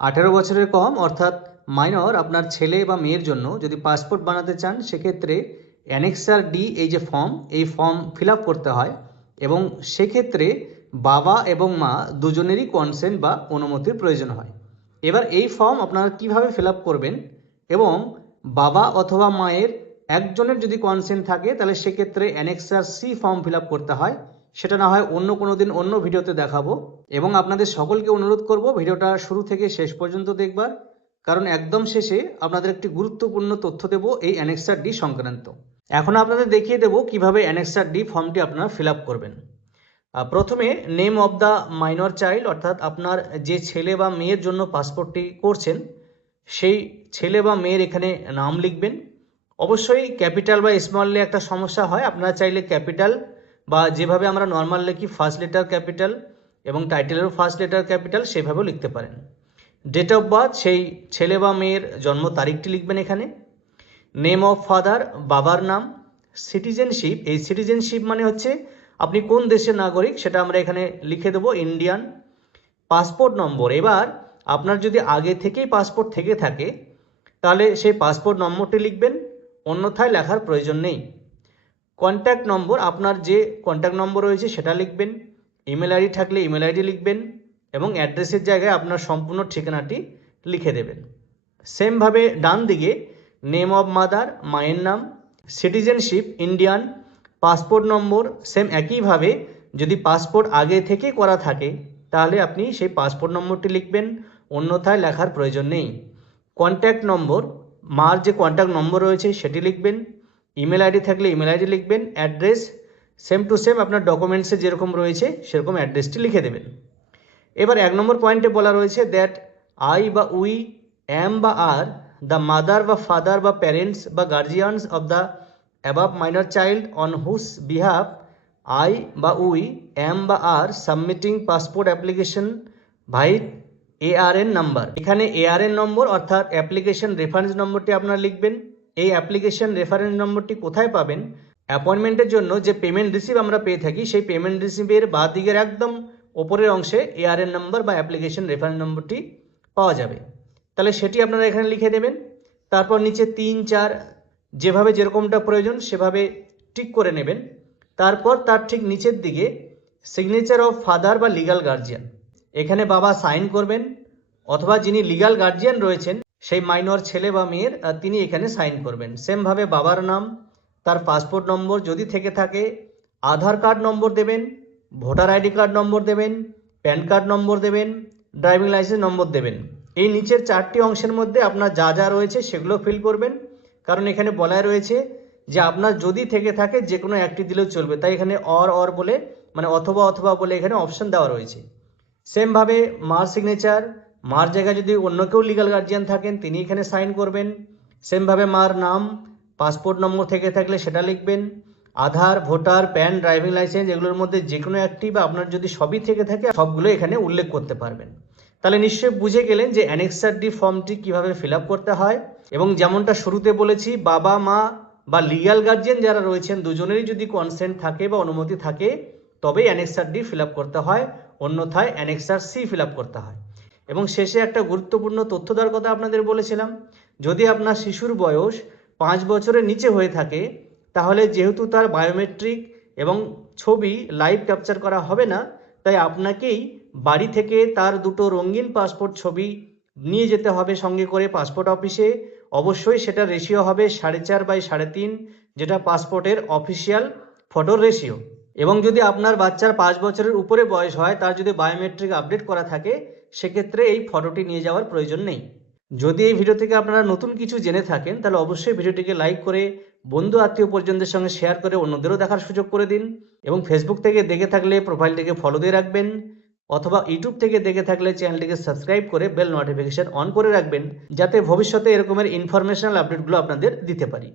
18 বছরের কম অর্থাৎ মাইনর আপনার ছেলে বা মেয়ের জন্য যদি পাসপোর্ট বানাতে চান সেক্ষেত্রে অ্যানেক্সার ডি এই যে ফর্ম, এই ফর্ম ফিল আপ করতে হয় এবং সেক্ষেত্রে বাবা এবং মা দুজনেরই কনসেন্ট বা অনুমতির প্রয়োজন হয়। এবার এই ফর্ম আপনারা কিভাবে ফিল আপ করবেন এবং বাবা অথবা মায়ের একজনের যদি কনসেন্ট থাকে তাহলে সেক্ষেত্রে annexure C form fill up করতে হয়। সেটা না হয় অন্য কোনো দিন অন্য ভিডিওতে দেখাবো এবং আপনাদের সকলকে অনুরোধ করব ভিডিওটা শুরু থেকে শেষ পর্যন্ত দেখবার, কারণ একদম শেষে আপনাদের একটি গুরুত্বপূর্ণ তথ্য দেব এই অ্যানেক্সার ডি সংক্রান্ত। এখন আপনাদের দেখিয়ে দেব কিভাবে অ্যানেক্সার ডি ফর্মটি আপনারা ফিল আপ করবেন। প্রথমে name of the minor child, অর্থাৎ আপনার যে ছেলে বা মেয়ের জন্য পাসপোর্টটি করছেন সেই ছেলে বা মেয়ের এখানে নাম লিখবেন। অবশ্যই ক্যাপিটাল বা স্মলে একটা সমস্যা হয়, আপনারা চাইলে ক্যাপিটাল বা যেভাবে আমরা নর্মাল লিখি ফার্স্ট লেটার ক্যাপিটাল এবং টাইটেলেরও ফার্স্ট লেটার ক্যাপিটাল সেভাবেও লিখতে পারেন। ডেট অফ বার্থ সেই ছেলে বা মেয়ের জন্ম তারিখটি লিখবেন এখানে। নেম অফ ফাদার বাবার নাম। সিটিজেনশিপ, এই সিটিজেনশিপ মানে হচ্ছে আপনি কোন দেশের নাগরিক সেটা আমরা এখানে লিখে দেবো ইন্ডিয়ান। পাসপোর্ট নম্বর, এবার আপনার যদি আগে থেকেই পাসপোর্ট থেকে থাকে তাহলে সেই পাসপোর্ট নম্বরটি লিখবেন, অন্যথায় লেখার প্রয়োজন নেই। কন্ট্যাক্ট নম্বর, আপনার যে কন্ট্যাক্ট নম্বর রয়েছে সেটা লিখবেন। ইমেল আইডি থাকলে ইমেল আইডি লিখবেন এবং অ্যাড্রেসের জায়গায় আপনার সম্পূর্ণ ঠিকানাটি লিখে দেবেন। সেমভাবে ডান দিকে নেম অফ মাদার মায়ের নাম, সিটিজেনশিপ ইন্ডিয়ান, পাসপোর্ট নম্বর সেম একইভাবে যদি পাসপোর্ট আগে থেকে করা থাকে তাহলে আপনি সেই পাসপোর্ট নম্বরটি লিখবেন, অন্যথায় লেখার প্রয়োজন নেই। কন্ট্যাক্ট নম্বর, মার যে কন্ট্যাক্ট নম্বর রয়েছে সেটি লিখবেন। ইমেল আইডি থাকলে ইমেল আইডি লিখবেন। অ্যাড্রেস সেম টু সেম আপনার ডকুমেন্টসে যেরকম রয়েছে সেরকম অ্যাড্রেসটি লিখে দেবেন। এবার 1 নম্বর পয়েন্টে বলা রয়েছে দ্যাট আই বা উই অ্যাম বা আর দ্য মাদার বা ফাদার বা প্যারেন্টস বা guardians of the above minor child on whose behalf I বা উই অ্যাম বা are submitting passport application by ARN number. এখানে ARN নম্বর অর্থাৎ অ্যাপ্লিকেশন রেফারেন্স নম্বরটি আপনারা লিখবেন। এই অ্যাপ্লিকেশন রেফারেন্স নম্বরটি কোথায় পাবেন? অ্যাপয়েন্টমেন্টের জন্য যে পেমেন্ট রিসিভ আমরা পেয়ে থাকি সেই পেমেন্ট রিসিভের বাঁ দিকের একদম ওপরের অংশে ARN নম্বর বা অ্যাপ্লিকেশন রেফারেন্স নম্বরটি পাওয়া যাবে। তাহলে সেটি আপনারা এখানে লিখে দেবেন। তারপর নিচে 3, 4 যেভাবে যেরকমটা প্রয়োজন সেভাবে টিক করে নেবেন। তারপর তার ঠিক নিচের দিকে সিগনেচার অফ ফাদার বা লিগ্যাল গার্জিয়ান, এখানে বাবা সাইন করবেন অথবা যিনি লিগ্যাল গার্জিয়ান রয়েছেন সেই মাইনর ছেলে বা মেয়ের তিনি এখানে সাইন করবেন। সেমভাবে বাবার নাম, তার পাসপোর্ট নম্বর যদি থেকে থাকে, আধার কার্ড নম্বর দেবেন, ভোটার আইডি কার্ড নম্বর দেবেন, প্যান কার্ড নম্বর দেবেন, ড্রাইভিং লাইসেন্স নম্বর দেবেন। এই নিচের 4টি অংশের মধ্যে আপনার যা যা রয়েছে সেগুলো ফিল করবেন, কারণ এখানে বলা রয়েছে যে আপনার যদি থেকে থাকে যে কোনো একটি দিলেও চলবে, তাই এখানে অর বলে মানে অথবা অথবা বলে এখানে অপশন দেওয়া রয়েছে। সেমভাবে মার সিগনেচার, মার জায়গায় যদি অন্য কেউ লিগ্যাল গার্জিয়ান থাকেন তিনি এখানে সাইন করবেন। সেমভাবে মার নাম, পাসপোর্ট নম্বর থেকে থাকলে সেটা লিখবেন। আধার, ভোটার, প্যান, ড্রাইভিং লাইসেন্স এগুলোর মধ্যে যে কোনো একটি বা আপনার যদি সবই থেকে থাকে সবগুলো এখানে উল্লেখ করতে পারবেন। তাহলে নিশ্চয়ই বুঝে গেলেন যে অ্যানেক্সার ডি ফর্মটি কীভাবে ফিল আপ করতে হয় এবং যেমনটা শুরুতে বলেছি বাবা মা বা লিগ্যাল গার্জিয়ান যারা রয়েছেন দুজনেরই যদি কনসেন্ট থাকে বা অনুমতি থাকে তবেই অ্যানেক্সার ডি ফিল আপ করতে হয়, অন্যথায় অ্যানেক্সার সি ফিল আপ করতে হয়। এবং শেষে একটা গুরুত্বপূর্ণ তথ্য দেওয়ার কথা আপনাদের বলেছিলাম, যদি আপনার শিশুর বয়স 5 বছরের নিচে হয়ে থাকে তাহলে যেহেতু তার বায়োমেট্রিক এবং ছবি লাইভ ক্যাপচার করা হবে না, তাই আপনাকেই বাড়ি থেকে তার দুটো রঙিন পাসপোর্ট ছবি নিয়ে যেতে হবে সঙ্গে করে পাসপোর্ট অফিসে। অবশ্যই সেটা রেশিও হবে 4.5/3.5, যেটা পাসপোর্টের অফিসিয়াল ফটোর রেশিও। এবং যদি আপনার বাচ্চার 5 বছরের উপরে বয়স হয়, তার যদি বায়োমেট্রিক আপডেট করা থাকে সেক্ষেত্রে এই ফটোটি নিয়ে যাওয়ার প্রয়োজন নেই। যদি এই ভিডিও থেকে আপনারা নতুন কিছু জেনে থাকেন তাহলে অবশ্যই ভিডিওটিকে লাইক করে বন্ধু আত্মীয় পরিজনদের সঙ্গে শেয়ার করে অন্যদেরও দেখার সুযোগ করে দিন। এবং ফেসবুক থেকে দেখে থাকলে প্রোফাইলটিকে ফলো দিয়ে রাখবেন অথবা ইউটিউব থেকে দেখে থাকলে চ্যানেলটিকে সাবস্ক্রাইব করে বেল নোটিফিকেশন অন করে রাখবেন, যাতে ভবিষ্যতে এরকমের ইনফরমেশনাল আপডেটগুলো আপনাদের দিতে পারি।